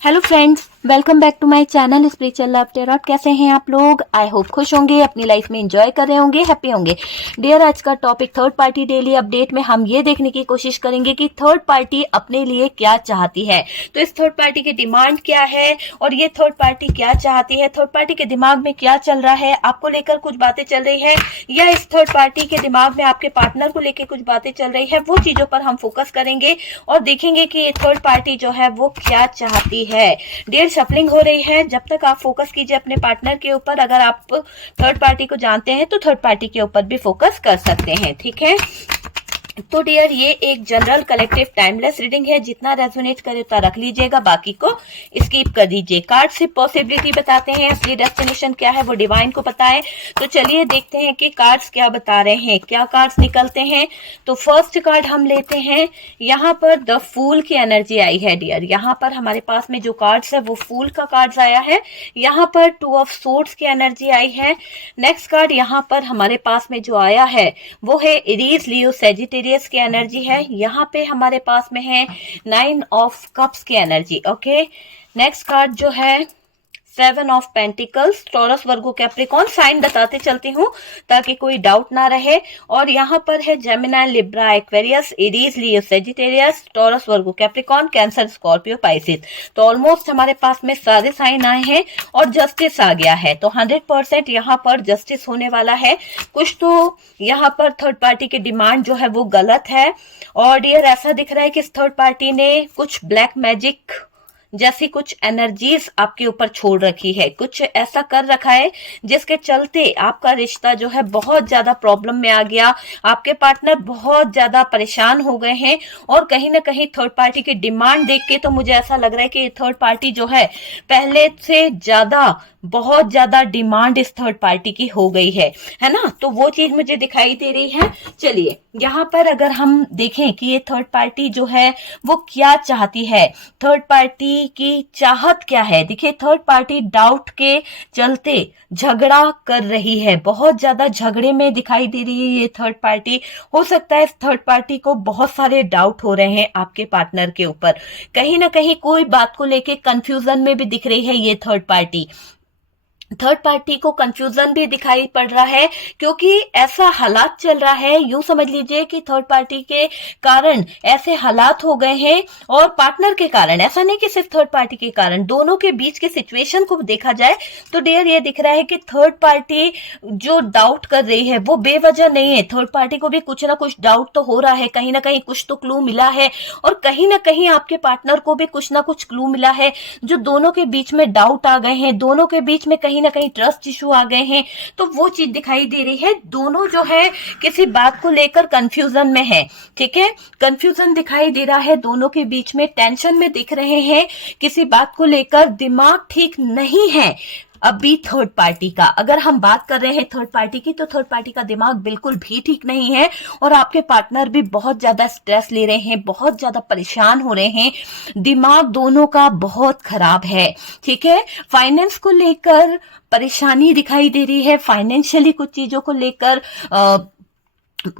Hello friends, welcome back to my channel spiritual love tarot. कैसे हैं आप लोग? आई होप खुश होंगे, अपनी लाइफ में एंजॉय कर रहे होंगे, हैप्पी होंगे। डियर, आज का topic third party daily update में हम ये देखने की कोशिश करेंगे कि थर्ड पार्टी अपने लिए क्या चाहती है। तो इस थर्ड पार्टी की डिमांड क्या है और ये थर्ड पार्टी क्या चाहती है, थर्ड पार्टी के दिमाग में क्या चल रहा है, आपको लेकर कुछ बातें चल रही है या इस थर्ड पार्टी के दिमाग में आपके पार्टनर को लेकर कुछ बातें चल रही है, वो चीजों पर हम फोकस करेंगे और देखेंगे कि ये थर्ड पार्टी जो है वो क्या चाहती है। डियर, शफलिंग हो रही है, जब तक आप फोकस कीजिए अपने पार्टनर के ऊपर। अगर आप थर्ड पार्टी को जानते हैं तो थर्ड पार्टी के ऊपर भी फोकस कर सकते हैं, ठीक है। तो डियर, ये एक जनरल कलेक्टिव टाइमलेस रीडिंग है, जितना रेजोनेट करे उतना रख लीजिएगा, बाकी को स्किप कर दीजिए। कार्ड सिर्फ पॉसिबिलिटी बताते हैं, असली डेस्टिनेशन क्या है वो डिवाइन को पता है। तो चलिए देखते हैं कि कार्ड्स क्या बता रहे हैं, क्या कार्ड्स निकलते हैं। तो फर्स्ट कार्ड हम लेते हैं, यहाँ पर द फूल की एनर्जी आई है डियर। यहाँ पर हमारे पास में जो कार्ड्स है वो फूल का कार्ड्स आया है। यहाँ पर टू ऑफ सोर्ड्स की एनर्जी आई है। नेक्स्ट कार्ड यहाँ पर हमारे पास में जो आया है वो है एरीज, लियो, सैजिटेरियस की एनर्जी है। यहाँ पे हमारे पास में है 9 ऑफ कप्स की एनर्जी। ओके, नेक्स्ट कार्ड जो है 7 of pentacles, Taurus, Virgo, Capricorn. Sign बताते चलती हूँ ताकि कोई डाउट ना रहे। और यहाँ पर है जेमिनी, लिब्रा, एक्वेरियस, एरीज, लियो, Sagittarius, taurus, Virgo, Capricorn, cancer, Scorpio, Pisces. तो ऑलमोस्ट हमारे पास में सारे साइन आए हैं और जस्टिस आ गया है। तो 100% यहाँ पर जस्टिस होने वाला है। कुछ तो यहाँ पर थर्ड पार्टी की डिमांड जो है वो गलत है। और डियर, ऐसा दिख रहा है कि इस थर्ड पार्टी ने कुछ ब्लैक मैजिक जैसी कुछ एनर्जीज आपके ऊपर छोड़ रखी है, कुछ ऐसा कर रखा है जिसके चलते आपका रिश्ता जो है बहुत ज्यादा प्रॉब्लम में आ गया। आपके पार्टनर बहुत ज्यादा परेशान हो गए हैं और कहीं ना कहीं थर्ड पार्टी की डिमांड देख के तो मुझे ऐसा लग रहा है कि थर्ड पार्टी जो है पहले से ज्यादा, बहुत ज्यादा डिमांड इस थर्ड पार्टी की हो गई है ना। तो वो चीज मुझे दिखाई दे रही है। चलिए, यहाँ पर अगर हम देखें कि ये थर्ड पार्टी जो है वो क्या चाहती है, थर्ड पार्टी की चाहत क्या है। देखिए, थर्ड पार्टी डाउट के चलते झगड़ा कर रही है, बहुत ज्यादा झगड़े में दिखाई दे रही है ये थर्ड पार्टी। हो सकता है इस थर्ड पार्टी को बहुत सारे डाउट हो रहे हैं आपके पार्टनर के ऊपर, कहीं ना कहीं कोई बात को लेके कंफ्यूजन में भी दिख रही है ये थर्ड पार्टी। थर्ड पार्टी को कंफ्यूजन भी दिखाई पड़ रहा है क्योंकि ऐसा हालात चल रहा है, यूं समझ लीजिए कि थर्ड पार्टी के कारण ऐसे हालात हो गए हैं और पार्टनर के कारण, ऐसा नहीं कि सिर्फ थर्ड पार्टी के कारण, दोनों के बीच के सिचुएशन को देखा जाए तो डियर ये दिख रहा है कि थर्ड पार्टी जो डाउट कर रही है वो बेवजह नहीं है। थर्ड पार्टी को भी कुछ ना कुछ डाउट तो हो रहा है, कहीं ना कहीं कुछ तो क्लू मिला है और कहीं ना कहीं आपके पार्टनर को भी कुछ ना कुछ क्लू मिला है जो दोनों के बीच में डाउट आ गए हैं, दोनों के बीच में कहीं ना कहीं ट्रस्ट इशू आ गए हैं। तो वो चीज दिखाई दे रही है, दोनों जो है किसी बात को लेकर कंफ्यूजन में है, ठीक है। कंफ्यूजन दिखाई दे रहा है, दोनों के बीच में टेंशन में दिख रहे हैं, किसी बात को लेकर दिमाग ठीक नहीं है अभी थर्ड पार्टी का। अगर हम बात कर रहे हैं थर्ड पार्टी की तो थर्ड पार्टी का दिमाग बिल्कुल भी ठीक नहीं है और आपके पार्टनर भी बहुत ज्यादा स्ट्रेस ले रहे हैं, बहुत ज्यादा परेशान हो रहे हैं, दिमाग दोनों का बहुत खराब है, ठीक है। फाइनेंस को लेकर परेशानी दिखाई दे रही है, फाइनेंशियली कुछ चीजों को लेकर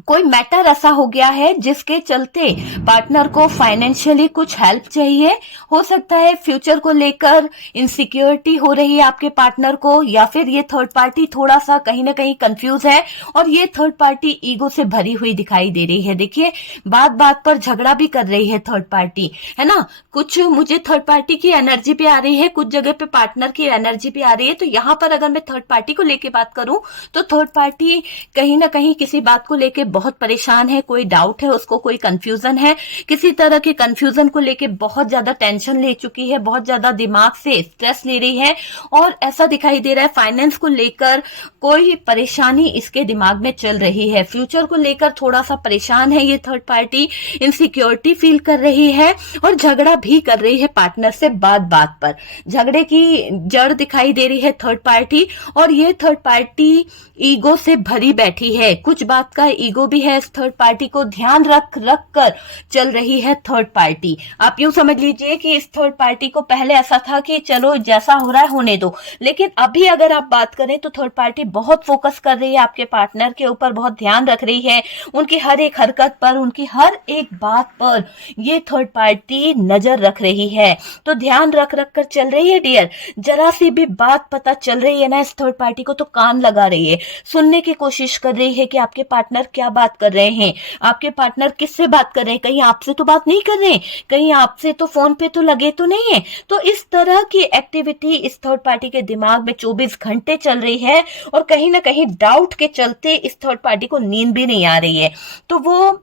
कोई मैटर ऐसा हो गया है जिसके चलते पार्टनर को फाइनेंशियली कुछ हेल्प चाहिए। हो सकता है फ्यूचर को लेकर इनसिक्योरिटी हो रही है आपके पार्टनर को, या फिर ये थर्ड पार्टी थोड़ा सा कहीं ना कहीं कंफ्यूज है और ये थर्ड पार्टी ईगो से भरी हुई दिखाई दे रही है। देखिए, बात बात पर झगड़ा भी कर रही है थर्ड पार्टी, है ना। कुछ मुझे थर्ड पार्टी की एनर्जी पे आ रही है, कुछ जगह पे पार्टनर की एनर्जी पे आ रही है। तो यहाँ पर अगर मैं थर्ड पार्टी को लेकर बात करूं तो थर्ड पार्टी कहीं ना कहीं किसी बात को लेकर बहुत परेशान है, कोई डाउट है उसको, कोई कंफ्यूजन है, किसी तरह के कंफ्यूजन को लेके बहुत ज्यादा टेंशन ले चुकी है, बहुत ज्यादा दिमाग से स्ट्रेस ले रही है और ऐसा दिखाई दे रहा है फाइनेंस को लेकर कोई परेशानी इसके दिमाग में चल रही है। फ्यूचर को लेकर थोड़ा सा परेशान है ये थर्ड पार्टी, इनसिक्योरिटी फील कर रही है और झगड़ा भी कर रही है पार्टनर से बात बात पर। झगड़े की जड़ दिखाई दे रही है थर्ड पार्टी और ये थर्ड पार्टी ईगो से भरी बैठी है, कुछ बात का ईगो भी है इस थर्ड पार्टी को ध्यान रख रख कर चल रही है थर्ड पार्टी। आप यूं समझ लीजिए कि इस थर्ड पार्टी को पहले ऐसा था कि चलो जैसा हो रहा है होने दो, लेकिन अभी अगर आप बात करें तो थर्ड पार्टी बहुत फोकस कर रही है आपके पार्टनर के ऊपर, बहुत ध्यान रख रही है उनकी हर एक हरकत पर, उनकी हर एक बात पर ये थर्ड पार्टी नजर रख रही है। तो ध्यान रख रख कर चल रही है डियर। जरा सी भी बात पता चल रही है ना इस थर्ड पार्टी को तो कान लगा रही है, सुनने की कोशिश कर रही है कि आपके पार्टनर क्या बात कर रहे हैं, आपके पार्टनर किससे बात कर रहे हैं, कहीं आपसे तो बात नहीं कर रहे, कहीं आपसे तो फोन पे तो लगे तो नहीं है। तो इस तरह की एक्टिविटी इस थर्ड पार्टी के दिमाग में 24 घंटे चल रही है और कहीं ना कहीं डाउट के चलते इस थर्ड पार्टी को नींद भी नहीं आ रही है। तो वो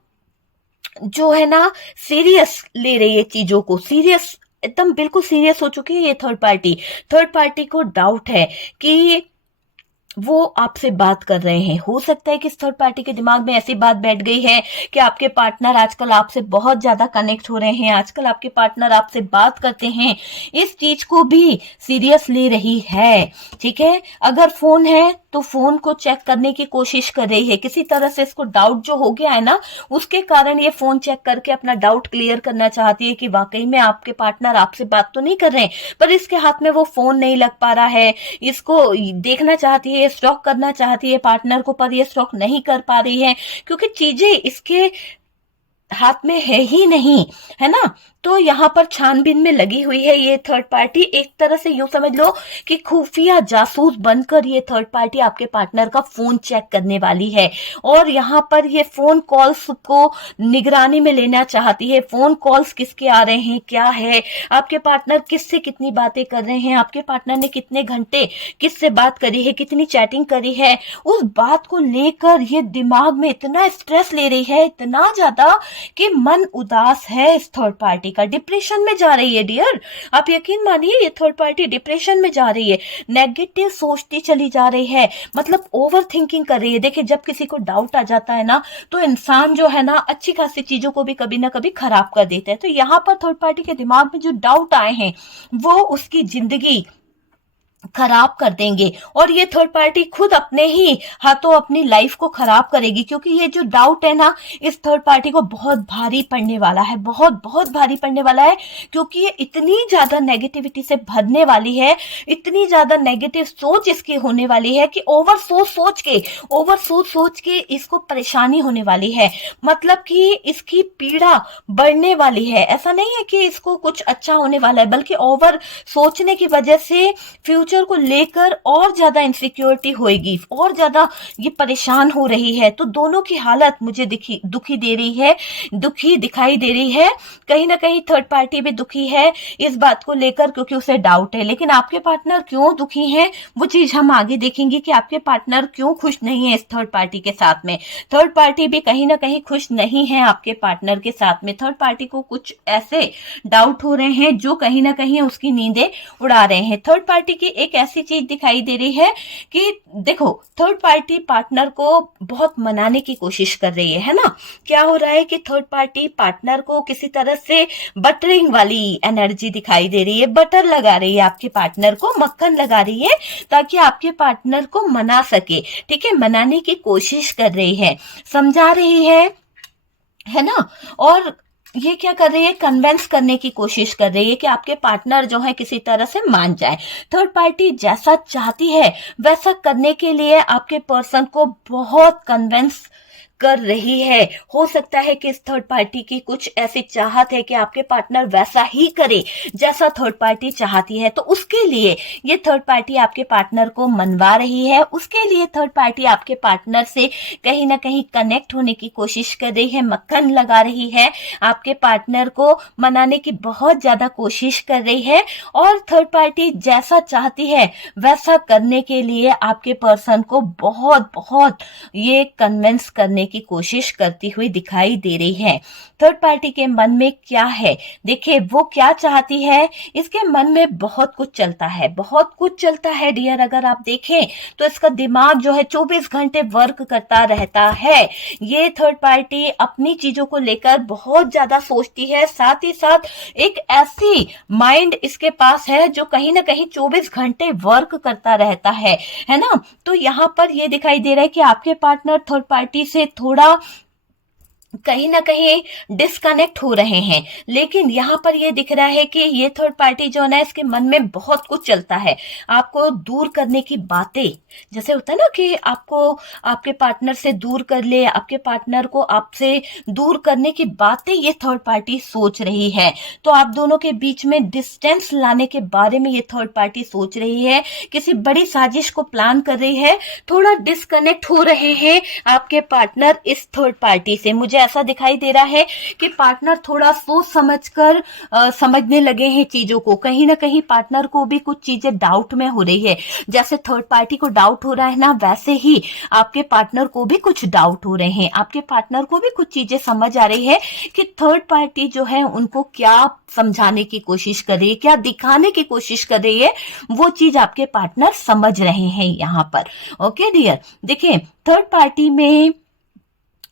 जो है ना सीरियस ले रही है चीजों को, सीरियस एकदम बिल्कुल सीरियस हो चुकी है ये थर्ड पार्टी। थर्ड पार्टी को डाउट है कि वो आपसे बात कर रहे हैं। हो सकता है कि इस थर्ड पार्टी के दिमाग में ऐसी बात बैठ गई है कि आपके पार्टनर आजकल आपसे बहुत ज्यादा कनेक्ट हो रहे हैं, आजकल आपके पार्टनर आपसे बात करते हैं, इस चीज को भी सीरियस ले रही है। ठीक है, अगर फोन है तो फोन को चेक करने की कोशिश कर रही है, किसी तरह से इसको डाउट जो हो गया है ना उसके कारण ये फोन चेक करके अपना डाउट क्लियर करना चाहती है कि वाकई में आपके पार्टनर आपसे बात तो नहीं कर रहे हैं, पर इसके हाथ में वो फोन नहीं लग पा रहा है, इसको देखना चाहती है, स्टॉक करना चाहती है पार्टनर को, पर ये स्टॉक नहीं कर पा रही है क्योंकि चीजें इसके हाथ में है ही नहीं, है ना। तो यहाँ पर छानबीन में लगी हुई है ये थर्ड पार्टी। एक तरह से यूं समझ लो कि खुफिया जासूस बनकर ये थर्ड पार्टी आपके पार्टनर का फोन चेक करने वाली है और यहाँ पर ये फोन कॉल्स को निगरानी में लेना चाहती है। फोन कॉल्स किसके आ रहे हैं, क्या है, आपके पार्टनर किससे कितनी बातें कर रहे हैं, आपके पार्टनर ने कितने घंटे किससे बात करी है, कितनी चैटिंग करी है, उस बात को लेकर ये दिमाग में इतना स्ट्रेस ले रही है, इतना ज्यादा कि मन उदास है इस थर्ड पार्टी का, डिप्रेशन में जा रही है डियर। आप यकीन मानिए ये थर्ड पार्टी डिप्रेशन में जा रही है, नेगेटिव सोचती चली जा रही है, मतलब ओवर थिंकिंग कर रही है। देखिए जब किसी को डाउट आ जाता है ना तो इंसान जो है ना अच्छी खासी चीजों को भी कभी ना कभी खराब कर देता है। तो यहाँ पर थर्ड पार्टी के दिमाग में जो डाउट आए हैं वो उसकी जिंदगी खराब कर देंगे और ये थर्ड पार्टी खुद अपने ही हाथों अपनी लाइफ को खराब करेगी क्योंकि ये जो डाउट है ना इस थर्ड पार्टी को बहुत भारी पड़ने वाला है, बहुत बहुत भारी पड़ने वाला है क्योंकि ये इतनी ज्यादा नेगेटिविटी से भरने वाली है, इतनी ज्यादा नेगेटिव सोच इसकी होने वाली है कि ओवर सोच के इसको परेशानी होने वाली है, मतलब कि इसकी पीड़ा बढ़ने वाली है। ऐसा नहीं है कि इसको कुछ अच्छा होने वाला है, बल्कि ओवर सोचने की वजह से फ्यूचर को लेकर और ज्यादा इनसिक्योरिटी होएगी, और ज्यादा ये परेशान हो रही है। तो दोनों की हालत मुझे दुखी दे रही है, दुखी दिखाई दे रही है। कहीं ना कहीं थर्ड पार्टी भी दुखी है इस बात को लेकर क्योंकि उसे डाउट है। लेकिन आपके पार्टनर क्यों दुखी हैं वो चीज हम आगे देखेंगे कि आपके पार्टनर क्यों खुश नहीं है इस थर्ड पार्टी के साथ में। थर्ड पार्टी भी कहीं ना कहीं खुश नहीं है आपके पार्टनर के साथ में। थर्ड पार्टी को कुछ ऐसे डाउट हो रहे हैं जो कहीं ना कहीं उसकी नींदें उड़ा रहे हैं। थर्ड पार्टी की एक ऐसी चीज दिखाई दे रही है कि देखो थर्ड पार्टी पार्टनर को बहुत मनाने की कोशिश कर रही है ना। क्या हो रहा है कि थर्ड पार्टी पार्टनर को किसी तरह से बटरिंग वाली एनर्जी दिखाई दे रही है, बटर लगा रही है आपके पार्टनर को, मक्खन लगा रही है ताकि आपके पार्टनर को मना सके। ठीक है, मनाने की कोशिश कर रही है, समझा रही है ना। और ये क्या कर रही है, कन्वेंस करने की कोशिश कर रही है कि आपके पार्टनर जो है किसी तरह से मान जाए। थर्ड पार्टी जैसा चाहती है वैसा करने के लिए आपके पर्सन को बहुत कन्वेंस कर रही है। हो सकता है कि इस थर्ड पार्टी की कुछ ऐसी चाहत है कि आपके पार्टनर वैसा ही करे जैसा थर्ड पार्टी चाहती है। तो उसके लिए ये थर्ड पार्टी आपके पार्टनर को मनवा रही है, उसके लिए थर्ड पार्टी आपके पार्टनर से कहीं ना कहीं कनेक्ट होने की कोशिश कर रही है, मक्खन लगा रही है, आपके पार्टनर को मनाने की बहुत ज्यादा कोशिश कर रही है। और थर्ड पार्टी जैसा चाहती है वैसा करने के लिए आपके पर्सन को बहुत बहुत ये कन्विंस करने की कोशिश करती हुई दिखाई दे रही है। थर्ड पार्टी के मन में क्या है, देखिए वो क्या चाहती है, इसके मन में बहुत कुछ चलता है, बहुत कुछ चलता है डियर। अगर आप देखें तो इसका दिमाग जो है 24 घंटे वर्क करता रहता है। ये थर्ड पार्टी अपनी चीजों को लेकर बहुत ज्यादा सोचती है, साथ ही साथ एक ऐसी माइंड इसके पास है जो कहीं ना कहीं 24 घंटे वर्क करता रहता है ना। तो यहाँ पर ये दिखाई दे रहा है कि आपके पार्टनर थर्ड पार्टी से थोड़ा कहीं ना कहीं डिस्कनेक्ट हो रहे हैं। लेकिन यहाँ पर ये दिख रहा है कि ये थर्ड पार्टी जो है ना, इसके मन में बहुत कुछ चलता है। आपको दूर करने की बातें, जैसे होता है ना कि आपको आपके पार्टनर से दूर कर ले, आपके पार्टनर को आपसे दूर करने की बातें ये थर्ड पार्टी सोच रही है। तो आप दोनों के बीच में डिस्टेंस लाने के बारे में ये थर्ड पार्टी सोच रही है, किसी बड़ी साजिश को प्लान कर रही है। थोड़ा डिस्कनेक्ट हो रहे हैं आपके पार्टनर इस थर्ड पार्टी से। मुझे ऐसा दिखाई दे रहा है कि पार्टनर थोड़ा सोच समझकर समझने लगे हैं चीजों को। कहीं ना कहीं पार्टनर को भी कुछ चीजें डाउट में हो रही है। जैसे थर्ड पार्टी को डाउट हो रहा है ना, वैसे ही आपके पार्टनर को भी कुछ डाउट हो रहे हैं। आपके पार्टनर को भी कुछ चीजें समझ आ रही है कि थर्ड पार्टी जो है उनको क्या समझाने की कोशिश कर रही है, क्या दिखाने की कोशिश कर रही है, वो चीज आपके पार्टनर समझ रहे हैं यहाँ पर। ओके डियर, देखिए थर्ड पार्टी में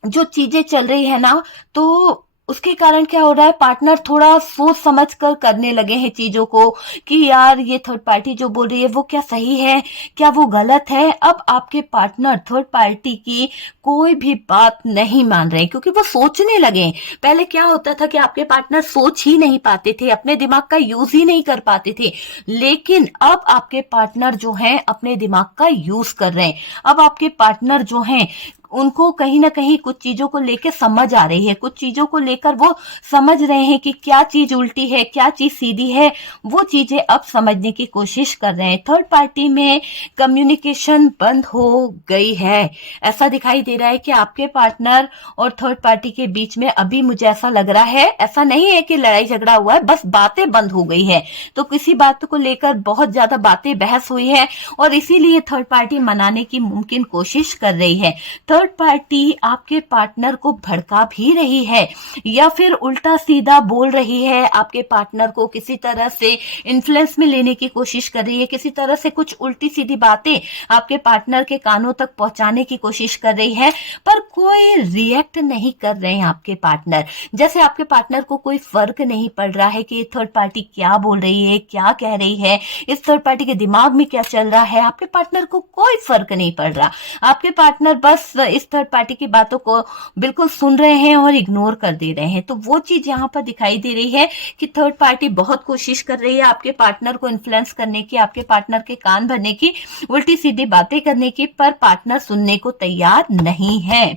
जो चीजें चल रही है ना, तो उसके कारण क्या हो रहा है, पार्टनर थोड़ा सोच समझ कर करने लगे हैं चीजों को कि यार ये थर्ड पार्टी जो बोल रही है वो क्या सही है, क्या वो गलत है। अब आपके पार्टनर थर्ड पार्टी की कोई भी बात नहीं मान रहे, क्योंकि वो सोचने लगे। पहले क्या होता था कि आपके पार्टनर सोच ही नहीं पाते थे, अपने दिमाग का यूज ही नहीं कर पाते थे। लेकिन अब आपके पार्टनर जो है अपने दिमाग का यूज कर रहे हैं। अब आपके पार्टनर जो हैं उनको कहीं ना कहीं कुछ चीजों को लेकर समझ आ रही है, कुछ चीजों को लेकर वो समझ रहे हैं कि क्या चीज उल्टी है, क्या चीज सीधी है। वो चीजें अब समझने की कोशिश कर रहे हैं। थर्ड पार्टी में कम्युनिकेशन बंद हो गई है। ऐसा दिखाई दे रहा है कि आपके पार्टनर और थर्ड पार्टी के बीच में अभी मुझे ऐसा लग रहा है, ऐसा नहीं है कि लड़ाई झगड़ा हुआ है, बस बातें बंद हो गई है। तो किसी बात को लेकर बहुत ज्यादा बातें बहस हुई है और इसीलिए थर्ड पार्टी मनाने की मुमकिन कोशिश कर रही है। थर्ड पार्टी आपके पार्टनर को भड़का भी रही है या फिर उल्टा सीधा बोल रही है, आपके पार्टनर को किसी तरह से इन्फ्लुएंस में लेने की कोशिश कर रही है, किसी तरह से कुछ उल्टी सीधी बातें आपके पार्टनर के कानों तक पहुंचाने की कोशिश कर रही है। पर कोई रिएक्ट नहीं कर रहे हैं आपके पार्टनर। जैसे आपके पार्टनर को कोई फर्क नहीं पड़ रहा है कि थर्ड पार्टी क्या बोल रही है, क्या कह रही है, इस थर्ड पार्टी के दिमाग में क्या चल रहा है। आपके पार्टनर को कोई फर्क नहीं पड़ रहा। आपके पार्टनर बस इस थर्ड पार्टी की बातों को बिल्कुल सुन रहे हैं और इग्नोर कर दे रहे हैं। तो वो चीज यहाँ पर दिखाई दे रही है कि थर्ड पार्टी बहुत कोशिश कर रही है आपके पार्टनर को इन्फ्लुएंस करने की, आपके पार्टनर के कान भरने की, उल्टी सीधी बातें करने की, पर पार्टनर सुनने को तैयार नहीं है।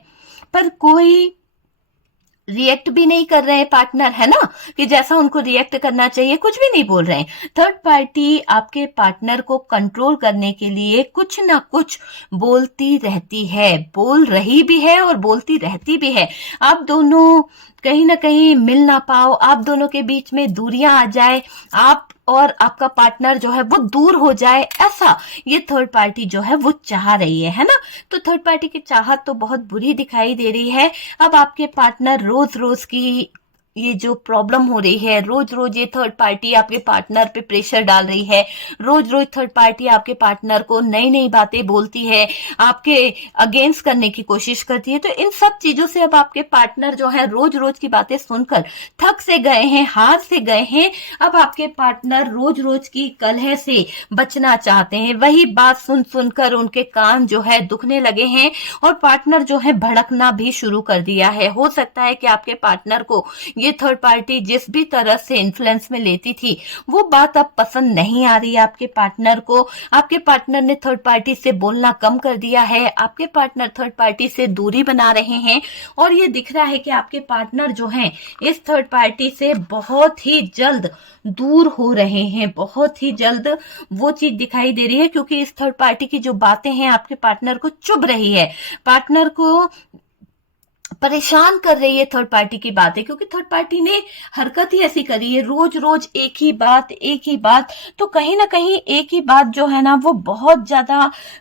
पर कोई रिएक्ट भी नहीं कर रहे हैं पार्टनर, है ना, कि जैसा उनको रिएक्ट करना चाहिए कुछ भी नहीं बोल रहे हैं। थर्ड पार्टी आपके पार्टनर को कंट्रोल करने के लिए कुछ ना कुछ बोलती रहती है, बोल रही भी है और बोलती रहती भी है। आप दोनों कहीं ना कहीं मिल ना पाओ, आप दोनों के बीच में दूरियां आ जाए, आप और आपका पार्टनर जो है वो दूर हो जाए, ऐसा ये थर्ड पार्टी जो है वो चाह रही है ना। तो थर्ड पार्टी की चाहत तो बहुत बुरी दिखाई दे रही है। अब आपके पार्टनर रोज रोज की ये जो प्रॉब्लम हो रही है, रोज रोज ये थर्ड पार्टी आपके पार्टनर पे प्रेशर डाल रही है, रोज रोज थर्ड पार्टी आपके पार्टनर को नई नई बातें बोलती है, आपके अगेंस्ट करने की कोशिश करती है। तो इन सब चीजों से अब आपके पार्टनर जो है रोज रोज की बातें सुनकर थक से गए हैं, हार से गए हैं। अब आपके पार्टनर रोज रोज की कलह से बचना चाहते हैं। वही बात सुन सुनकर उनके कान जो है दुखने लगे हैं और पार्टनर जो है भड़कना भी शुरू कर दिया है। हो सकता है कि आपके पार्टनर को ये थर्ड पार्टी जिस भी तरह से इन्फ्लुएंस में लेती थी वो बात अब पसंद नहीं आ रही है आपके पार्टनर को। आपके पार्टनर ने थर्ड पार्टी से बोलना कम कर दिया है, आपके पार्टनर थर्ड पार्टी से दूरी बना रहे हैं और ये दिख रहा है कि आपके पार्टनर जो हैं इस थर्ड पार्टी से बहुत ही जल्द दूर हो रहे हैं, बहुत ही जल्द वो चीज दिखाई दे रही है। क्योंकि इस थर्ड पार्टी की जो बातें हैं आपके पार्टनर को चुभ रही है, पार्टनर को परेशान कर रही है थर्ड पार्टी की बातें, क्योंकि थर्ड पार्टी ने हरकत ही ऐसी करी है, रोज रोज एक ही बात एक ही बात। तो कहीं ना कहीं एक ही बात जो है ना वो बहुत ज्यादा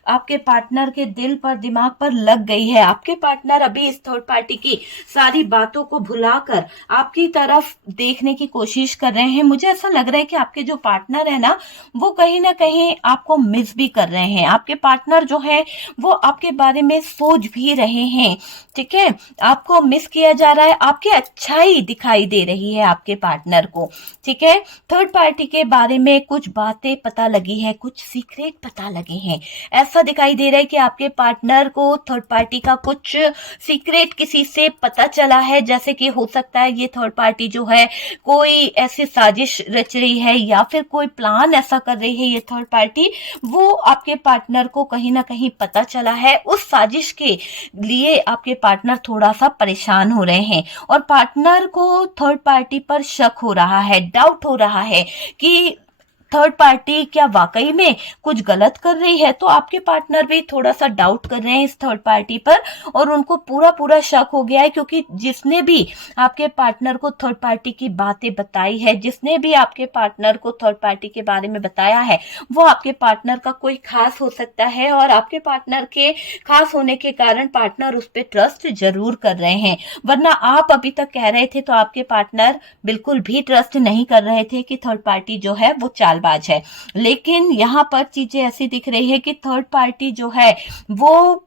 आपके पार्टनर के दिल पर दिमाग पर लग गई है। आपके पार्टनर अभी इस थर्ड पार्टी की सारी बातों को भुलाकर आपकी तरफ देखने की कोशिश कर रहे हैं। मुझे ऐसा लग रहा है कि आपके जो पार्टनर है ना वो कहीं ना कहीं आपको मिस भी कर रहे हैं। आपके पार्टनर जो है वो आपके बारे में सोच भी रहे हैं, ठीक है। आपको मिस किया जा रहा है, आपकी अच्छाई दिखाई दे रही है आपके पार्टनर को, ठीक है। थर्ड पार्टी के बारे में कुछ बातें पता लगी है, कुछ सीक्रेट पता लगे हैं। ऐसा दिखाई दे रहा है कि आपके पार्टनर को थर्ड पार्टी का कुछ सीक्रेट किसी से पता चला है, जैसे कि हो सकता है ये थर्ड पार्टी जो है कोई ऐसी साजिश रच रही है या फिर कोई प्लान ऐसा कर रही है ये थर्ड पार्टी, वो आपके पार्टनर को कहीं ना कहीं पता चला है। उस साजिश के लिए आपके पार्टनर थोड़ा सा परेशान हो रहे हैं और पार्टनर को थर्ड पार्टी पर शक हो रहा है, डाउट हो रहा है कि थर्ड पार्टी क्या वाकई में कुछ गलत कर रही है। तो आपके पार्टनर भी थोड़ा सा डाउट कर रहे हैं इस थर्ड पार्टी पर और उनको पूरा पूरा शक हो गया है, क्योंकि जिसने भी आपके पार्टनर को थर्ड पार्टी की बातें बताई है, जिसने भी आपके पार्टनर को थर्ड पार्टी के बारे में बताया है, वो आपके पार्टनर का कोई खास हो सकता है और आपके पार्टनर के खास होने के कारण पार्टनर उस पर ट्रस्ट जरूर कर रहे हैं। वरना आप अभी तक कह रहे थे तो आपके पार्टनर बिल्कुल भी ट्रस्ट नहीं कर रहे थे कि थर्ड पार्टी जो है वो चालबाज है। लेकिन यहाँ पर चीजें ऐसी दिख रही है कि थर्ड पार्टी जो है वो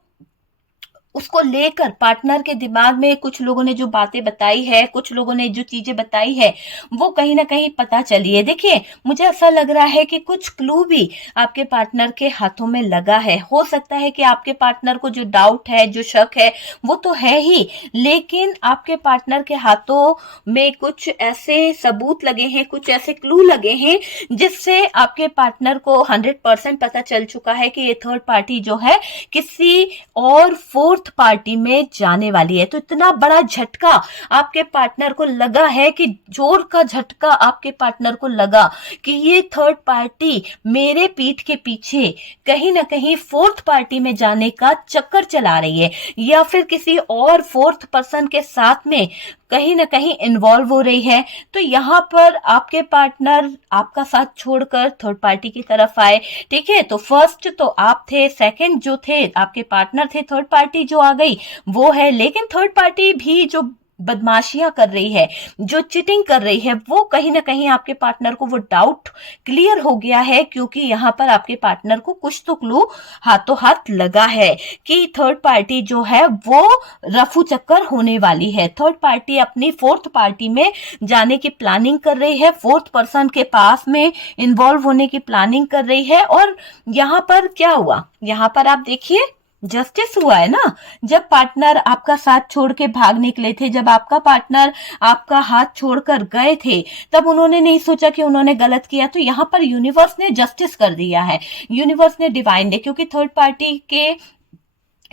उसको लेकर पार्टनर के दिमाग में कुछ लोगों ने जो बातें बताई है, कुछ लोगों ने जो चीजें बताई है, वो कहीं ना कहीं पता चली है। देखिए, मुझे ऐसा लग रहा है कि कुछ क्लू भी आपके पार्टनर के हाथों में लगा है। हो सकता है कि आपके पार्टनर को जो डाउट है, जो शक है, वो तो है ही, लेकिन आपके पार्टनर के हाथों में कुछ ऐसे सबूत लगे हैं, कुछ ऐसे क्लू लगे हैं जिससे आपके पार्टनर को 100% पता चल चुका है कि ये थर्ड पार्टी जो है किसी और फोर्थ पार्टी में जाने वाली है। तो इतना बड़ा झटका आपके पार्टनर को लगा है कि जोर का झटका आपके पार्टनर को लगा कि ये थर्ड पार्टी मेरे पीठ के पीछे कहीं ना कहीं फोर्थ पार्टी में जाने का चक्कर चला रही है या फिर किसी और फोर्थ पर्सन के साथ में कहीं ना कहीं इन्वॉल्व हो रही है। तो यहाँ पर आपके पार्टनर आपका साथ छोड़कर थर्ड पार्टी की तरफ आए, ठीक है। तो फर्स्ट तो आप थे, सेकंड जो थे आपके पार्टनर थे, थर्ड पार्टी जो आ गई वो है। लेकिन थर्ड पार्टी भी जो बदमाशियां कर रही है, जो चीटिंग कर रही है, वो कहीं ना कहीं आपके पार्टनर को वो डाउट क्लियर हो गया है, क्योंकि यहाँ पर आपके पार्टनर को कुछ तो क्लू हाथों हाथ लगा है कि थर्ड पार्टी जो है वो रफू चक्कर होने वाली है। थर्ड पार्टी अपनी फोर्थ पार्टी में जाने की प्लानिंग कर रही है, फोर्थ पर्सन के पास में इन्वॉल्व होने की प्लानिंग कर रही है। और यहाँ पर क्या हुआ, यहाँ पर आप देखिए जस्टिस हुआ है ना। जब पार्टनर आपका साथ छोड़ के भाग निकले थे, जब आपका पार्टनर आपका हाथ छोड़कर गए थे, तब उन्होंने नहीं सोचा कि उन्होंने गलत किया। तो यहाँ पर यूनिवर्स ने जस्टिस कर दिया है, यूनिवर्स ने डिवाइन ने, क्योंकि थर्ड पार्टी के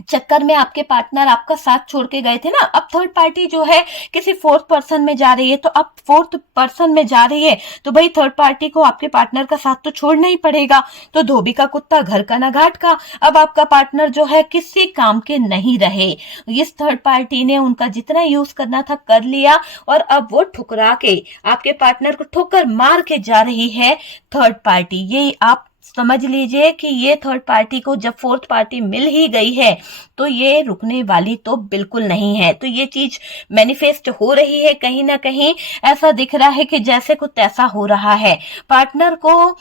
चक्कर में आपके पार्टनर आपका साथ छोड़ के गए थे ना। अब थर्ड पार्टी जो है किसी फोर्थ पर्सन में जा रही है, तो अब फोर्थ पर्सन में जा रही है तो भाई थर्ड पार्टी को आपके पार्टनर का साथ तो छोड़ना ही पड़ेगा। तो धोबी का कुत्ता घर का ना घाट का। अब आपका पार्टनर जो है किसी काम के नहीं रहे, इस थर्ड पार्टी ने उनका जितना यूज करना था कर लिया और अब वो ठुकरा के आपके पार्टनर को ठोकर मार के जा रही है थर्ड पार्टी। ये आप समझ लीजिए कि ये थर्ड पार्टी को जब फोर्थ पार्टी मिल ही गई है तो ये रुकने वाली तो बिल्कुल नहीं है। तो ये चीज मैनिफेस्ट हो रही है, कहीं ना कहीं ऐसा दिख रहा है कि जैसे कुछ ऐसा हो रहा है। पार्टनर को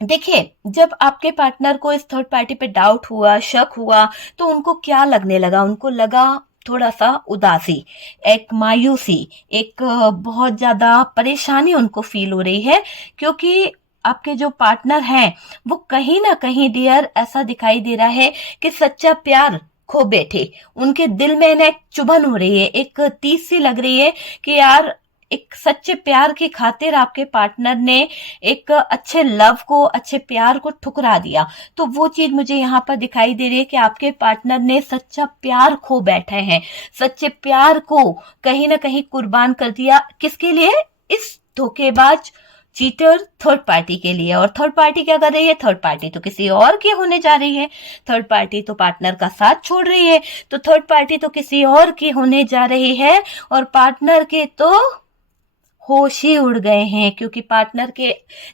देखिए, जब आपके पार्टनर को इस थर्ड पार्टी पे डाउट हुआ, शक हुआ, तो उनको क्या लगने लगा, उनको लगा थोड़ा सा उदासी, एक मायूसी, एक बहुत ज्यादा परेशानी उनको फील हो रही है, क्योंकि आपके जो पार्टनर हैं वो कहीं ना कहीं डियर ऐसा दिखाई दे रहा है कि सच्चा प्यार खो बैठे। उनके दिल में ना एक चुभन हो रही है, एक तीस सी लग रही है कि यार एक सच्चे प्यार की खातिर आपके पार्टनर ने एक अच्छे लव को, अच्छे प्यार को ठुकरा दिया। तो वो चीज मुझे यहाँ पर दिखाई दे रही है कि आपके पार्टनर ने सच्चा प्यार खो बैठे हैं, सच्चे प्यार को कहीं ना कहीं कुर्बान कर दिया। किसके लिए? इस धोखेबाज चीटर थर्ड पार्टी के लिए। और थर्ड पार्टी क्या कर रही है? थर्ड पार्टी तो किसी और की होने जा रही है। थर्ड पार्टी तो पार्टनर का साथ छोड़ रही है, तो थर्ड पार्टी तो किसी और की होने जा रही है और पार्टनर के तो होश ही उड़ गए हैं, क्योंकि पार्टनर के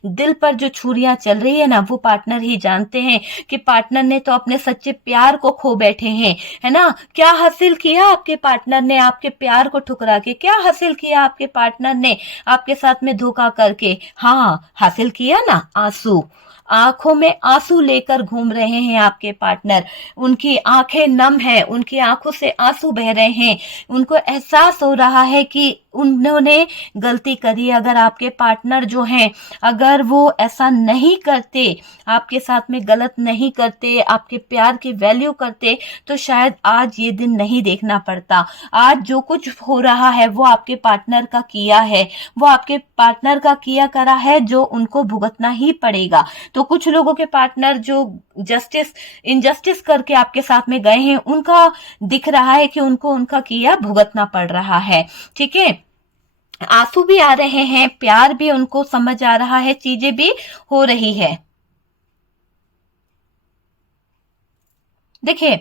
दिल पर जो छुरियां चल रही है ना, वो पार्टनर ही जानते हैं कि पार्टनर ने तो अपने सच्चे प्यार को खो बैठे हैं, है ना। क्या हासिल किया आपके पार्टनर ने आपके प्यार को ठुकरा के? क्या हासिल किया आपके पार्टनर ने आपके साथ में धोखा करके? हाँ, हासिल किया ना आंसू। आंखों में आंसू लेकर घूम रहे हैं आपके पार्टनर। उनकी आंखें नम है, उनकी आंखों से आंसू बह रहे हैं। उनको एहसास हो रहा है कि उन्होंने गलती करी। अगर आपके पार्टनर जो हैं, अगर वो ऐसा नहीं करते, आपके साथ में गलत नहीं करते, आपके प्यार की वैल्यू करते, तो शायद आज ये दिन नहीं देखना पड़ता। आज जो कुछ हो रहा है वो आपके पार्टनर का किया है, वो आपके पार्टनर का किया करा है, जो उनको भुगतना ही पड़ेगा। तो कुछ लोगों के पार्टनर जो इनजस्टिस करके आपके साथ में गए हैं, उनका दिख रहा है कि उनको उनका किया भुगतना पड़ रहा है। ठीक है, आंसू भी आ रहे हैं, प्यार भी उनको समझ आ रहा है, चीजें भी हो रही है। देखिए,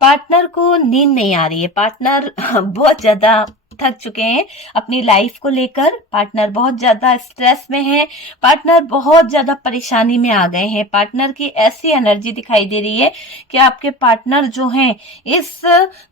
पार्टनर को नींद नहीं आ रही है, पार्टनर बहुत ज्यादा थक चुके हैं अपनी लाइफ को लेकर, पार्टनर बहुत ज्यादा स्ट्रेस में है, पार्टनर बहुत ज्यादा परेशानी में आ गए हैं। पार्टनर की ऐसी एनर्जी दिखाई दे रही है कि आपके पार्टनर जो हैं इस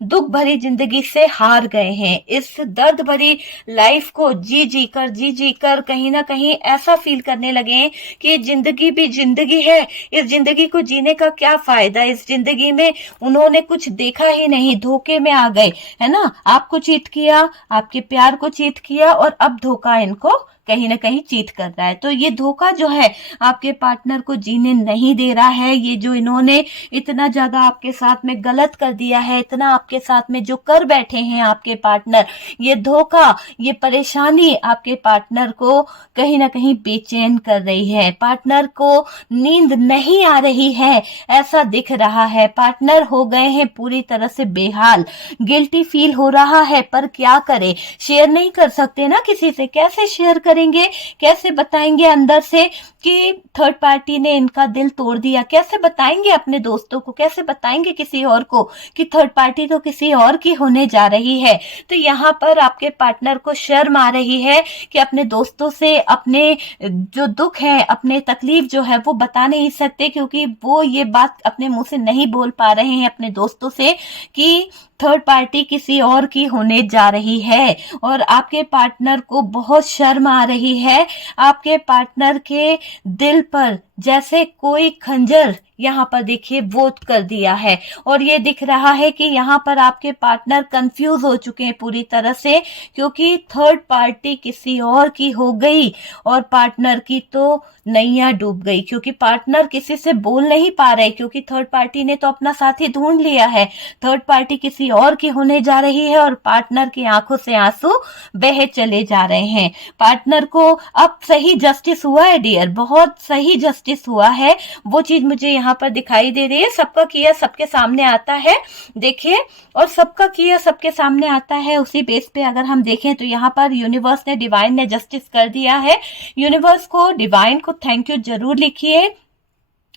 दुख भरी जिंदगी से हार गए हैं। इस दर्द भरी लाइफ को जी कर कहीं ना कहीं ऐसा फील करने लगे हैं कि जिंदगी भी जिंदगी है, इस जिंदगी को जीने का क्या फायदा। इस जिंदगी में उन्होंने कुछ देखा ही नहीं, धोखे में आ गए, है ना। आपको चीट किया, आपके प्यार को चीट किया, और अब धोखा इनको कहीं ना कहीं चीट कर रहा है। तो ये धोखा जो है आपके पार्टनर को जीने नहीं दे रहा है। ये जो इन्होंने इतना ज्यादा आपके साथ में गलत कर दिया है, इतना आपके साथ में जो कर बैठे हैं आपके पार्टनर, ये धोखा, ये परेशानी आपके पार्टनर को कहीं ना कहीं बेचैन कर रही है। पार्टनर को नींद नहीं आ रही है, ऐसा दिख रहा है। पार्टनर हो गए हैं पूरी तरह से बेहाल, गिल्टी फील हो रहा है, पर क्या करे, शेयर नहीं कर सकते ना किसी से। कैसे शेयर करेंगे, कैसे बताएंगे अंदर से कि थर्ड पार्टी ने इनका दिल तोड़ दिया। कैसे बताएंगे अपने दोस्तों को, कैसे बताएंगे किसी और को कि थर्ड पार्टी तो किसी और की होने जा रही है। तो यहाँ पर आपके पार्टनर को शर्म आ रही है कि अपने दोस्तों से अपने जो दुख है, अपने तकलीफ जो है वो बता नहीं सकते, क्योंकि वो ये बात अपने मुंह से नहीं बोल पा रहे हैं अपने दोस्तों से कि थर्ड पार्टी किसी और की होने जा रही है। और आपके पार्टनर को बहुत शर्म आ रही है। आपके पार्टनर के दिल पर जैसे कोई खंजर यहाँ पर देखिए वो कर दिया है, और ये दिख रहा है कि यहाँ पर आपके पार्टनर कंफ्यूज हो चुके हैं पूरी तरह से, क्योंकि थर्ड पार्टी किसी और की हो गई और पार्टनर की तो नैया डूब गई। क्योंकि पार्टनर किसी से बोल नहीं पा रहे, क्योंकि थर्ड पार्टी ने तो अपना साथी ढूंढ लिया है। थर्ड पार्टी किसी और की होने जा रही है और पार्टनर की आंखों से आंसू बहे चले जा रहे हैं। पार्टनर को अब सही जस्टिस हुआ है डियर, बहुत सही जस्टिस हुआ है। वो चीज मुझे यहाँ पर दिखाई दे रही है। सबका किया सबके सामने आता है, देखिए, और सबका किया सबके सामने आता है। उसी बेस पे अगर हम देखें तो यहाँ पर यूनिवर्स ने, डिवाइन ने जस्टिस कर दिया है। यूनिवर्स को, डिवाइन को थैंक यू जरूर लिखिए।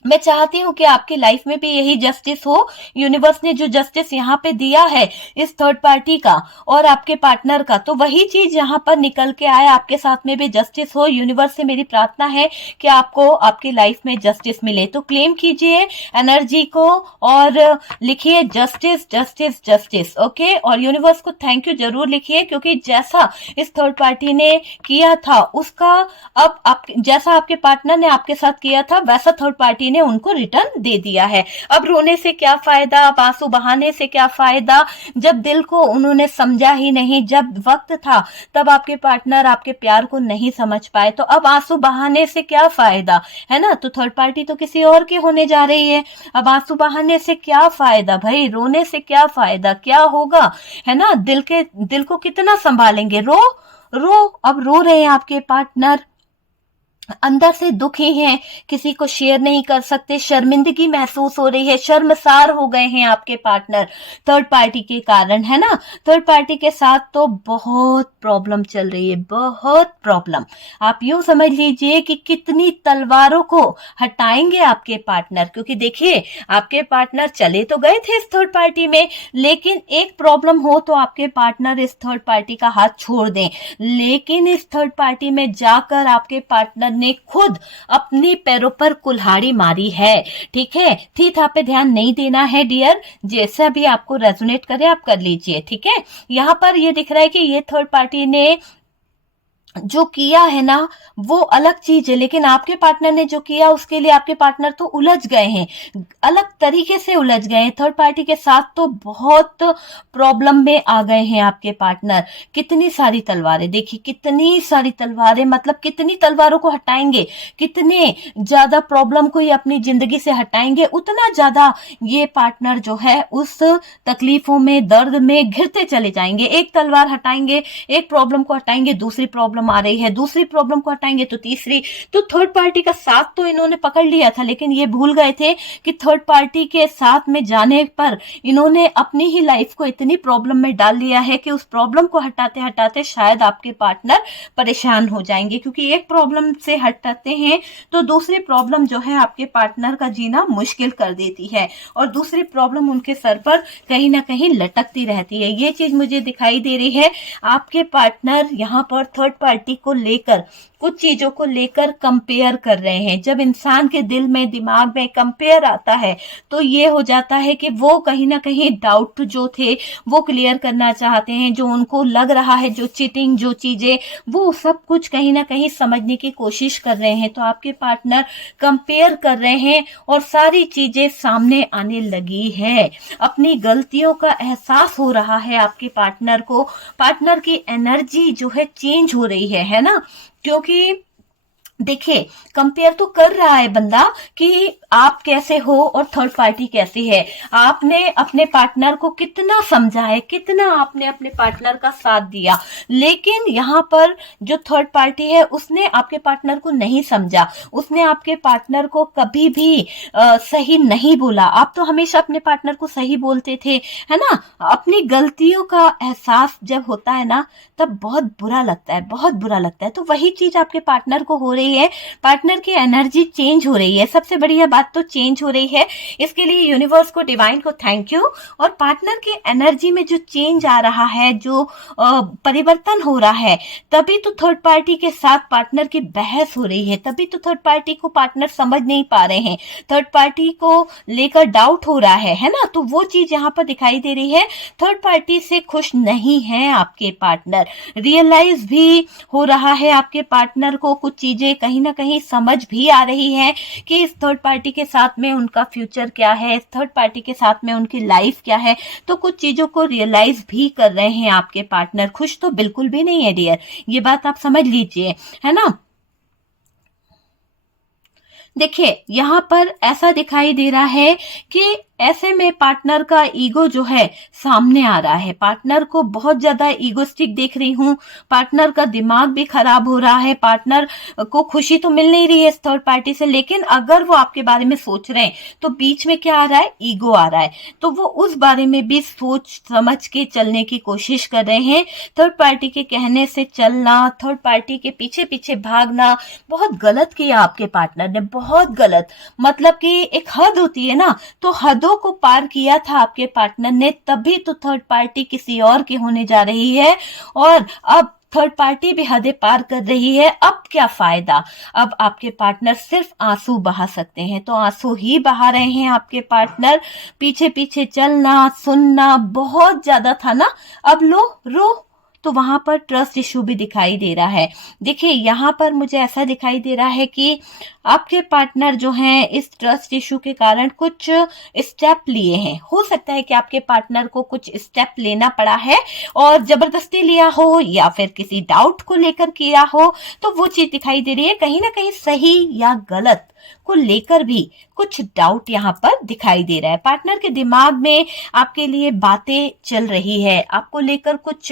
मैं चाहती हूँ कि आपकी लाइफ में भी यही जस्टिस हो। यूनिवर्स ने जो जस्टिस यहाँ पे दिया है इस थर्ड पार्टी का और आपके पार्टनर का, तो वही चीज यहाँ पर निकल के आए, आपके साथ में भी जस्टिस हो। यूनिवर्स से मेरी प्रार्थना है कि आपको आपकी लाइफ में जस्टिस मिले। तो क्लेम कीजिए एनर्जी को और लिखिए जस्टिस जस्टिस जस्टिस, ओके। और यूनिवर्स को थैंक यू जरूर लिखिए, क्योंकि जैसा इस थर्ड पार्टी ने किया था उसका अब जैसा आपके पार्टनर ने आपके साथ किया था वैसा थर्ड पार्टी ने उनको रिटर्न दे दिया है। अब रोने से क्या फायदा, अब आंसू बहाने से क्या फायदा, जब दिल को उन्होंने समझा ही नहीं। जब वक्त था तब आपके पार्टनर आपके प्यार को नहीं समझ पाए, तो अब आंसू बहाने से क्या फायदा, है ना। तो थर्ड पार्टी तो किसी और की होने जा रही है, अब आंसू बहाने से क्या फायदा भाई, रोने से क्या फायदा, क्या होगा, है ना। दिल को कितना संभालेंगे, रो रो। अब रो रहे हैं आपके पार्टनर, अंदर से दुखी हैं, किसी को शेयर नहीं कर सकते, शर्मिंदगी महसूस हो रही है, शर्मसार हो गए हैं आपके पार्टनर थर्ड पार्टी के कारण, है ना। थर्ड पार्टी के साथ तो बहुत प्रॉब्लम चल रही है, बहुत प्रॉब्लम। आप यूं समझ लीजिए कि कितनी तलवारों को हटाएंगे आपके पार्टनर, क्योंकि देखिए आपके पार्टनर चले तो गए थे इस थर्ड पार्टी में, लेकिन एक प्रॉब्लम हो तो आपके पार्टनर इस थर्ड पार्टी का हाथ छोड़ दें, लेकिन इस थर्ड पार्टी में जाकर आपके पार्टनर ने खुद अपने पैरों पर कुल्हाड़ी मारी है। ठीक है, थी था पे ध्यान नहीं देना है डियर, जैसा भी आपको रेजोनेट करे आप कर लीजिए। ठीक है, यहाँ पर ये दिख रहा है कि ये थर्ड पार्टी ने जो किया है ना वो अलग चीज है, लेकिन आपके पार्टनर ने जो किया उसके लिए आपके पार्टनर तो उलझ गए हैं, अलग तरीके से उलझ गए हैं। थर्ड पार्टी के साथ तो बहुत प्रॉब्लम में आ गए हैं आपके पार्टनर। कितनी सारी तलवारें, देखिए कितनी सारी तलवारें, मतलब कितनी तलवारों को हटाएंगे, कितने ज्यादा प्रॉब्लम को ये अपनी जिंदगी से हटाएंगे, उतना ज्यादा ये पार्टनर जो है उस तकलीफों में, दर्द में घिरते चले जाएंगे। एक तलवार हटाएंगे, एक प्रॉब्लम को हटाएंगे, दूसरी प्रॉब्लम आ रही है, दूसरी प्रॉब्लम को हटाएंगे तो तीसरी। तो थर्ड पार्टी का साथ तो इन्होंने पकड़ लिया था, लेकिन ये भूल गए थे कि थर्ड पार्टी के साथ में जाने पर इन्होंने अपनी ही लाइफ को इतनी प्रॉब्लम में डाल लिया है कि उस प्रॉब्लम को हटाते हटाते शायद आपके पार्टनर परेशान हो जाएंगे, क्योंकि एक प्रॉब्लम से हटाते हैं तो दूसरी प्रॉब्लम जो है आपके पार्टनर का जीना मुश्किल कर देती है, और दूसरी प्रॉब्लम उनके सर पर कहीं ना कहीं लटकती रहती है। ये चीज मुझे दिखाई दे रही है। आपके पार्टनर यहाँ पर थर्ड पार्टी को लेकर, कुछ चीजों को लेकर कंपेयर कर रहे हैं। जब इंसान के दिल में, दिमाग में कंपेयर आता है तो ये हो जाता है कि वो कहीं ना कहीं डाउट जो थे वो क्लियर करना चाहते हैं, जो उनको लग रहा है, जो चीटिंग, जो चीजें, वो सब कुछ कहीं ना कहीं समझने की कोशिश कर रहे हैं। तो आपके पार्टनर कंपेयर कर रहे हैं और सारी चीजें सामने आने लगी है। अपनी गलतियों का एहसास हो रहा है आपके पार्टनर को। पार्टनर की एनर्जी जो है चेंज हो रही है ना, क्योंकि देखिए कंपेयर तो कर रहा है बंदा कि आप कैसे हो और थर्ड पार्टी कैसी है। आपने अपने पार्टनर को कितना समझा है, कितना आपने अपने पार्टनर का साथ दिया, लेकिन यहाँ पर जो थर्ड पार्टी है उसने आपके पार्टनर को नहीं समझा। उसने आपके पार्टनर को कभी भी सही नहीं बोला। आप तो हमेशा अपने पार्टनर को सही बोलते थे, है ना। अपनी गलतियों का एहसास जब होता है ना तब बहुत बुरा लगता है, बहुत बुरा लगता है। तो वही चीज आपके पार्टनर को हो रही है। पार्टनर की एनर्जी चेंज हो रही है। सबसे बढ़िया बात तो चेंज हो रही है। इसके लिए यूनिवर्स को, डिवाइन को थैंक यू। और पार्टनर की एनर्जी में जो चेंज आ रहा है, जो परिवर्तन हो रहा है, तभी तो थर्ड पार्टी के साथ पार्टनर की बहस हो रही है। तभी तो थर्ड पार्टी को पार्टनर समझ नहीं पा रहे हैं, थर्ड पार्टी को लेकर डाउट हो रहा है ना। तो वो चीज यहाँ पर दिखाई दे रही है। थर्ड पार्टी से खुश नहीं है आपके पार्टनर। रियलाइज भी हो रहा है आपके पार्टनर को, कुछ चीजें कहीं ना कहीं समझ भी आ रही है कि इस थर्ड पार्टी के साथ में उनका फ्यूचर क्या है, इस थर्ड पार्टी के साथ में उनकी लाइफ क्या है। तो कुछ चीजों को रियलाइज भी कर रहे हैं आपके पार्टनर। खुश तो बिल्कुल भी नहीं है डियर, ये बात आप समझ लीजिए, है ना। देखिए यहाँ पर ऐसा दिखाई दे रहा है कि ऐसे में पार्टनर का ईगो जो है सामने आ रहा है। पार्टनर को बहुत ज्यादा ईगोस्टिक देख रही हूँ। पार्टनर का दिमाग भी खराब हो रहा है। पार्टनर को खुशी तो मिल नहीं रही है इस थर्ड पार्टी से, लेकिन अगर वो आपके बारे में सोच रहे हैं तो बीच में क्या आ रहा है, ईगो आ रहा है। तो वो उस बारे में भी सोच समझ के चलने की कोशिश कर रहे हैं। थर्ड पार्टी के कहने से चलना, थर्ड पार्टी के पीछे पीछे भागना, बहुत गलत किया आपके पार्टनर ने, बहुत गलत। मतलब कि एक हद होती है ना, तो हद को पार किया था आपके पार्टनर ने, तभी तो थर्ड पार्टी किसी और की होने जा रही है। और अब थर्ड पार्टी भी हदें पार कर रही है। अब क्या फायदा, अब आपके पार्टनर सिर्फ आंसू बहा सकते हैं, तो आंसू ही बहा रहे हैं आपके पार्टनर। पीछे पीछे चलना, सुनना बहुत ज्यादा था ना, अब रो। तो वहां पर ट्रस्ट इशू भी दिखाई दे रहा है। देखिए यहाँ पर मुझे ऐसा दिखाई दे रहा है कि आपके पार्टनर जो हैं इस ट्रस्ट इशू के कारण कुछ स्टेप लिए हैं। हो सकता है कि आपके पार्टनर को कुछ स्टेप लेना पड़ा है और जबरदस्ती लिया हो या फिर किसी डाउट को लेकर किया हो। तो वो चीज दिखाई दे रही है, कहीं ना कहीं सही या गलत को लेकर भी कुछ डाउट यहाँ पर दिखाई दे रहा है। पार्टनर के दिमाग में आपके लिए बातें चल रही है, आपको लेकर कुछ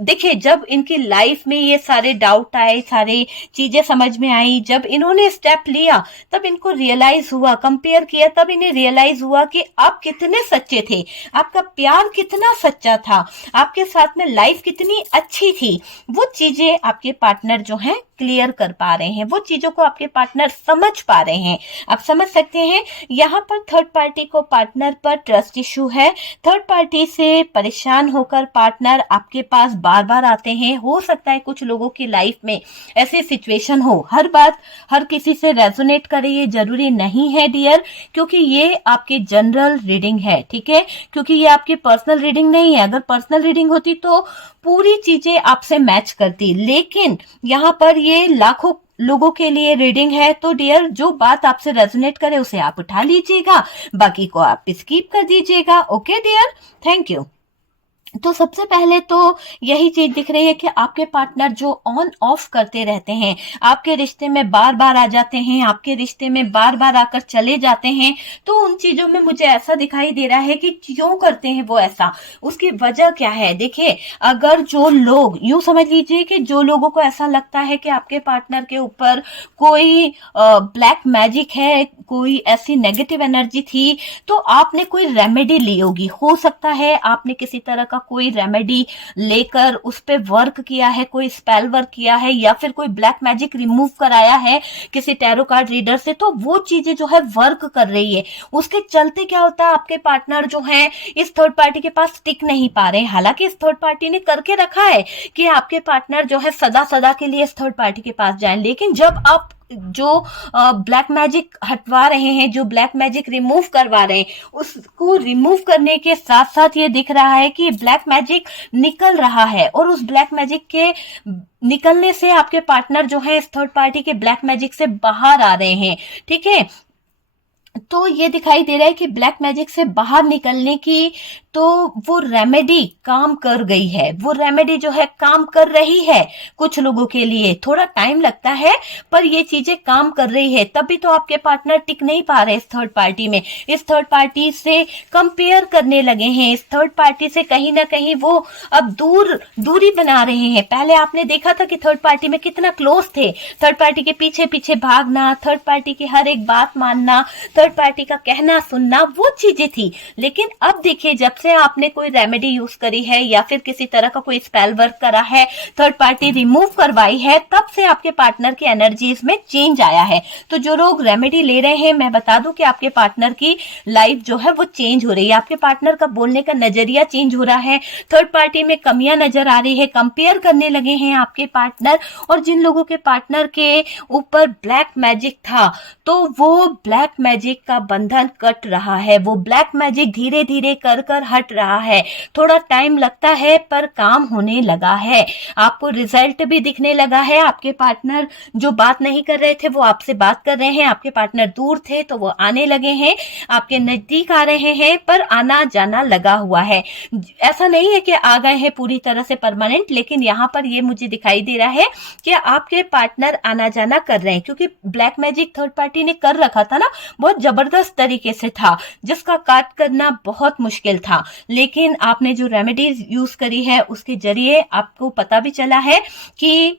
देखिए जब इनकी लाइफ में ये सारे डाउट आए, सारी चीजें समझ में आई, जब इन्होंने स्टेप लिया तब इनको रियलाइज हुआ, कंपेयर किया तब इन्हें रियलाइज हुआ कि आप कितने सच्चे थे, आपका प्यार कितना सच्चा था, आपके साथ में लाइफ कितनी अच्छी थी। वो चीजें आपके पार्टनर जो हैं क्लियर कर पा रहे हैं, वो चीजों को आपके पार्टनर समझ समझ पा रहे हैं। आप समझ सकते हैं यहाँ पर थर्ड पार्टी को पार्टनर पर ट्रस्ट इशू है। थर्ड पार्टी से परेशान होकर पार्टनर आपके पास बार बार आते हैं। हो सकता है कुछ लोगों की लाइफ में ऐसी सिचुएशन हो। हर बात हर किसी से रेजोनेट करे ये जरूरी नहीं है डियर, क्योंकि ये आपकी जनरल रीडिंग है, ठीक है, क्योंकि ये आपकी पर्सनल रीडिंग नहीं है। अगर पर्सनल रीडिंग होती तो पूरी चीजें आपसे मैच करती, लेकिन यहाँ पर ये लाखों लोगों के लिए रीडिंग है। तो डियर, जो बात आपसे रेजोनेट करे उसे आप उठा लीजिएगा, बाकी को आप स्किप कर दीजिएगा। Okay dear, thank you. तो सबसे पहले तो यही चीज दिख रही है कि आपके पार्टनर जो ऑन ऑफ करते रहते हैं, आपके रिश्ते में बार बार आ जाते हैं, आपके रिश्ते में बार बार आकर चले जाते हैं। तो उन चीजों में मुझे ऐसा दिखाई दे रहा है कि क्यों करते हैं वो ऐसा, उसकी वजह क्या है। देखिए, अगर जो लोग, यूं समझ लीजिए कि जो लोगों को ऐसा लगता है कि आपके पार्टनर के ऊपर कोई ब्लैक मैजिक है, कोई ऐसी नेगेटिव एनर्जी थी, तो आपने कोई रेमेडी ली होगी। हो सकता है आपने किसी तरह का कोई रेमेडी लेकर उस पे वर्क किया है, कोई स्पेल वर्क किया है, या फिर कोई ब्लैक मैजिक रिमूव कराया है किसी टैरो कार्ड रीडर से, तो वो चीजें जो है वर्क कर रही है। उसके चलते क्या होता है, आपके पार्टनर जो है इस थर्ड पार्टी के पास टिक नहीं पा रहे हैं। हालांकि इस थर्ड पार्टी ने करके रखा है कि आपके पार्टनर जो है सदा सदा के लिए इस थर्ड पार्टी के पास जाएं, लेकिन जब आप जो ब्लैक मैजिक हटवा रहे हैं, जो ब्लैक मैजिक रिमूव करवा रहे हैं, उसको रिमूव करने के साथ साथ ये दिख रहा है कि ब्लैक मैजिक निकल रहा है, और उस ब्लैक मैजिक के निकलने से आपके पार्टनर जो है इस थर्ड पार्टी के ब्लैक मैजिक से बाहर आ रहे हैं, ठीक है। तो ये दिखाई दे रहा है कि ब्लैक मैजिक से बाहर निकलने की तो वो रेमेडी काम कर गई है, वो रेमेडी जो है काम कर रही है। कुछ लोगों के लिए थोड़ा टाइम लगता है, पर ये चीजें काम कर रही है। तभी तो आपके पार्टनर टिक नहीं पा रहे इस थर्ड पार्टी में, इस थर्ड पार्टी से कंपेयर करने लगे हैं, इस थर्ड पार्टी से कहीं ना कहीं वो अब दूरी बना रहे हैं। पहले आपने देखा था कि थर्ड पार्टी में कितना क्लोज थे, थर्ड पार्टी के पीछे पीछे भागना, थर्ड पार्टी की हर एक बात मानना, थर्ड पार्टी का कहना सुनना, वो चीजें थी। लेकिन अब देखिए, जब से आपने कोई रेमेडी यूज करी है या फिर किसी तरह का कोई स्पेल वर्क करा है, थर्ड पार्टी रिमूव करवाई है, तब से आपके पार्टनर की एनर्जीज में चेंज आया है। तो जो लोग रेमेडी ले रहे हैं, मैं बता दूं कि आपके पार्टनर की लाइफ जो है वो चेंज हो रही है, आपके पार्टनर का बोलने का नजरिया चेंज हो रहा है, थर्ड पार्टी में कमियां नजर आ रही है, कंपेयर करने लगे हैं आपके पार्टनर। और जिन लोगों के पार्टनर के ऊपर ब्लैक मैजिक था, तो वो ब्लैक मैजिक का बंधन कट रहा है, वो ब्लैक मैजिक धीरे धीरे कर कर हट रहा है। थोड़ा टाइम लगता है, पर काम होने लगा है, आपको रिजल्ट भी दिखने लगा है। आपके पार्टनर जो बात नहीं कर रहे थे वो आपसे बात कर रहे हैं, आपके पार्टनर दूर थे तो वो आने लगे हैं, आपके नजदीक आ रहे हैं, पर आना जाना लगा हुआ है। ऐसा नहीं है कि आ गए हैं पूरी तरह से परमानेंट, लेकिन यहाँ पर ये मुझे दिखाई दे रहा है कि आपके पार्टनर आना जाना कर रहे हैं, क्योंकि ब्लैक मैजिक थर्ड पार्टी ने कर रखा था ना, बहुत जबरदस्त तरीके से था, जिसका काट करना बहुत मुश्किल था। लेकिन आपने जो रेमेडीज यूज करी है उसके जरिए आपको पता भी चला है कि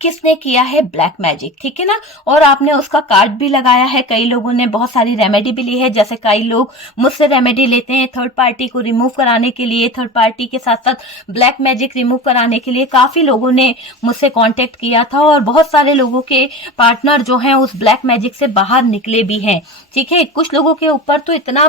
किसने किया है ब्लैक मैजिक, ठीक है ना। और आपने उसका कार्ड भी लगाया है। कई लोगों ने बहुत सारी रेमेडी भी ली है, जैसे कई लोग मुझसे रेमेडी लेते हैं थर्ड पार्टी को रिमूव कराने के लिए, थर्ड पार्टी के साथ साथ ब्लैक मैजिक रिमूव कराने के लिए काफी लोगों ने मुझसे कांटेक्ट किया था, और बहुत सारे लोगों के पार्टनर जो हैं उस ब्लैक मैजिक से बाहर निकले भी हैं, ठीक है। कुछ लोगों के ऊपर तो इतना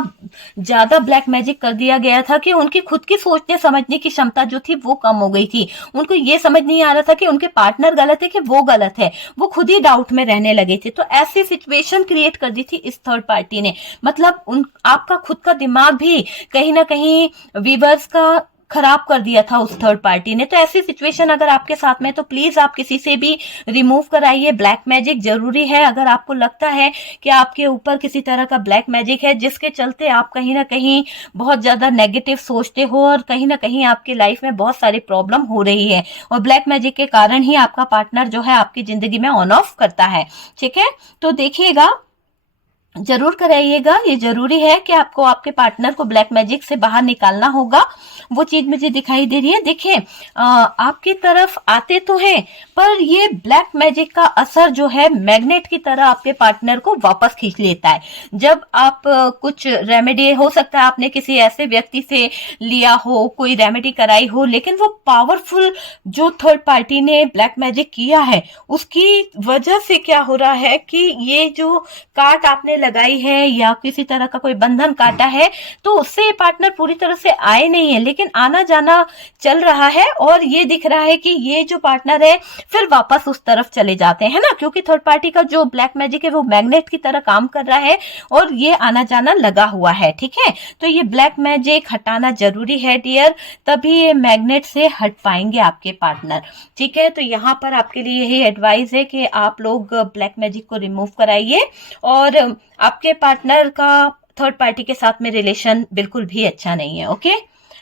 ज्यादा ब्लैक मैजिक कर दिया गया था कि उनकी खुद की सोचने समझने की क्षमता जो थी वो कम हो गई थी। उनको ये समझ नहीं आ रहा था कि उनके पार्टनर गलत है कि वो गलत है, वो खुद ही डाउट में रहने लगे थे। तो ऐसी सिचुएशन क्रिएट कर दी थी इस थर्ड पार्टी ने, मतलब आपका खुद का दिमाग भी कहीं ना कहीं वीवर्स का खराब कर दिया था उस थर्ड पार्टी ने। तो ऐसी सिचुएशन अगर आपके साथ में, तो प्लीज आप किसी से भी रिमूव कराइए। ब्लैक मैजिक जरूरी है। अगर आपको लगता है कि आपके ऊपर किसी तरह का ब्लैक मैजिक है जिसके चलते आप कहीं ना कहीं बहुत ज्यादा नेगेटिव सोचते हो, और कहीं ना कहीं आपकी लाइफ में बहुत सारी प्रॉब्लम हो रही है, और ब्लैक मैजिक के कारण ही आपका पार्टनर जो है आपकी जिंदगी में ऑन ऑफ करता है, ठीक है। तो देखिएगा, जरूर कराइएगा। ये जरूरी है कि आपको आपके पार्टनर को ब्लैक मैजिक से बाहर निकालना होगा। वो चीज मुझे दिखाई दे रही है। देखिए आपकी तरफ आते तो हैं, पर ये ब्लैक मैजिक का असर जो है मैग्नेट की तरह आपके पार्टनर को वापस खींच लेता है। जब आप कुछ रेमेडी, हो सकता है आपने किसी ऐसे व्यक्ति से लिया हो, कोई रेमेडी कराई हो, लेकिन वो पावरफुल जो थर्ड पार्टी ने ब्लैक मैजिक किया है उसकी वजह से क्या हो रहा है कि ये जो काट आपने लगाई है या किसी तरह का कोई बंधन काटा है, तो उससे पार्टनर पूरी तरह से आए नहीं है, लेकिन आना जाना चल रहा है। और ये दिख रहा है कि ये जो पार्टनर है फिर वापस उस तरफ चले जाते हैं ना, क्योंकि थर्ड पार्टी का जो ब्लैक मैजिक है वो मैग्नेट की तरह काम कर रहा है और ये आना जाना लगा हुआ है। ठीक है, तो ये ब्लैक मैजिक हटाना जरूरी है डियर, तभी ये मैग्नेट से हट पाएंगे आपके पार्टनर। ठीक है, तो यहाँ पर आपके लिए यही एडवाइस है कि आप लोग ब्लैक मैजिक को रिमूव कराइए और आपके पार्टनर का थर्ड पार्टी के साथ में रिलेशन बिल्कुल भी अच्छा नहीं है। ओके,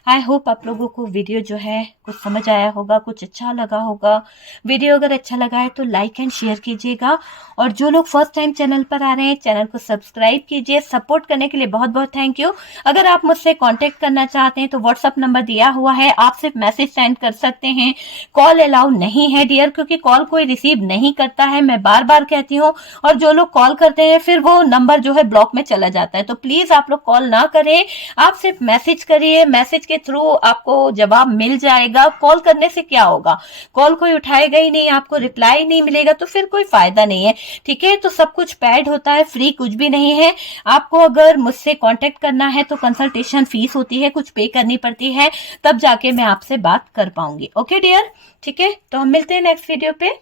आई होप आप लोगों को वीडियो जो है कुछ समझ आया होगा, कुछ अच्छा लगा होगा। वीडियो अगर अच्छा लगा है तो लाइक एंड शेयर कीजिएगा, और जो लोग फर्स्ट टाइम चैनल पर आ रहे हैं चैनल को सब्सक्राइब कीजिए। सपोर्ट करने के लिए बहुत बहुत थैंक यू। अगर आप मुझसे कांटेक्ट करना चाहते हैं तो व्हाट्सअप नंबर दिया हुआ है, आप सिर्फ मैसेज सेंड कर सकते हैं। कॉल अलाउ नहीं है डियर, क्योंकि कॉल कोई रिसीव नहीं करता है, मैं बार बार कहती हूँ। और जो लोग कॉल करते हैं फिर वो नंबर जो है ब्लॉक में चला जाता है, तो प्लीज आप लोग कॉल ना करें, आप सिर्फ मैसेज करिए। मैसेज के थ्रू आपको जवाब मिल जाएगा। कॉल करने से क्या होगा, कॉल कोई उठाएगा ही नहीं, आपको रिप्लाई नहीं मिलेगा, तो फिर कोई फायदा नहीं है। ठीक है, तो सब कुछ पेड होता है, फ्री कुछ भी नहीं है। आपको अगर मुझसे कांटेक्ट करना है तो कंसल्टेशन फीस होती है, कुछ पे करनी पड़ती है, तब जाके मैं आपसे बात कर पाऊंगी। ओके डियर, ठीक है, तो हम मिलते हैं नेक्स्ट वीडियो पे।